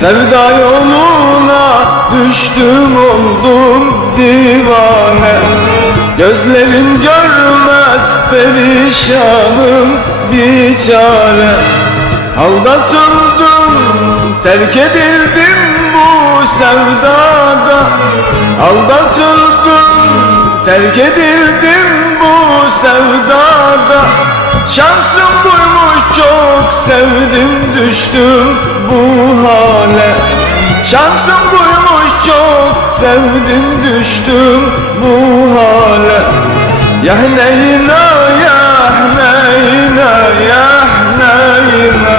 Sevda yoluna düştüm oldum divane. Gözlerim görmez perişanım bir çare Aldatıldım terk edildim bu sevdada. Aldatıldım terk edildim bu sevdada. Şansım buymuş çok sevdim düştüm bu hale. Şansım buymuş çok sevdim düştüm bu hale. Ya neyna ya neyna ya neyna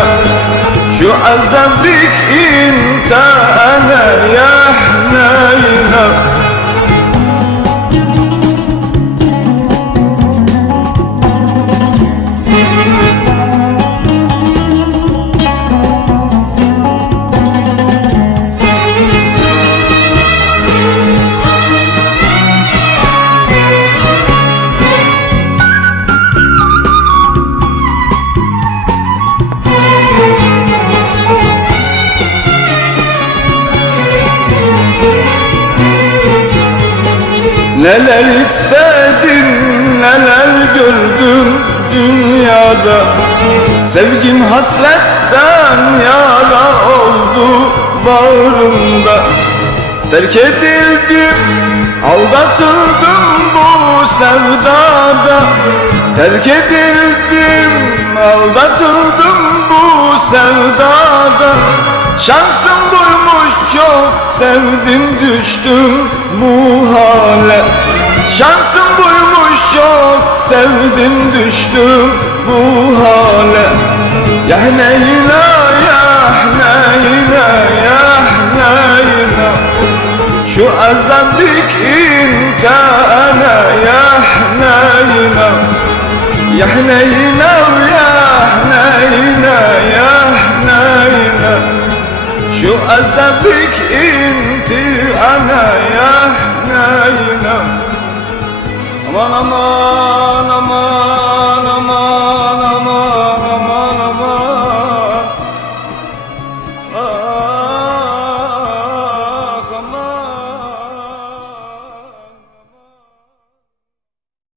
Şu azabik intana ya neyna Neler istedim, neler gördüm dünyada. Sevgim hasretten yara oldu bağrımda. Terk edildim, aldatıldım bu sevdada. Terk edildim, aldatıldım bu sevdada. Şansım buymuş çok sevdim düştüm bu Şansım buymuş çok sevdim düştüm bu hale. Ya heneyna, ya Yahneyna yahneyna yahneyna Şu azabik imtihana yahneyna Yahneyna yahneyna yahneyna Şu azabik imtihana yahneyna Aman aman.